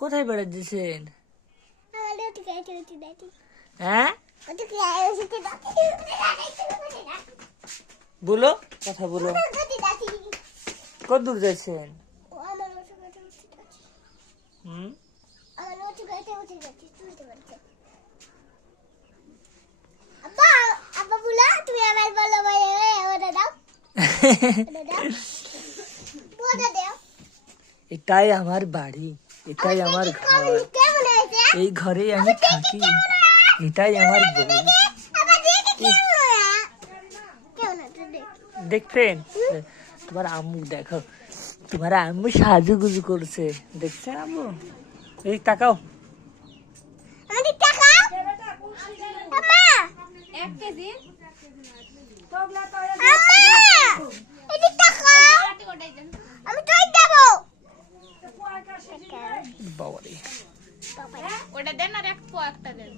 কোথায় বেড়াচ্ছেন? হ্যাঁ বলো, কথা বলো। কত দূর যাচ্ছেন? এটাই আমার বাড়ি, এটাই আমার ঘর, এই ঘরে আমি থাকি, এটাই আমার বউ। দেখছেন তোমার আম্মু, দেখো তোমার আম্মু সাজুগুজু করছে, দেখছেন আম্মু? এই তাকাও, বাবারে ওটা দেন আর একটা দেন।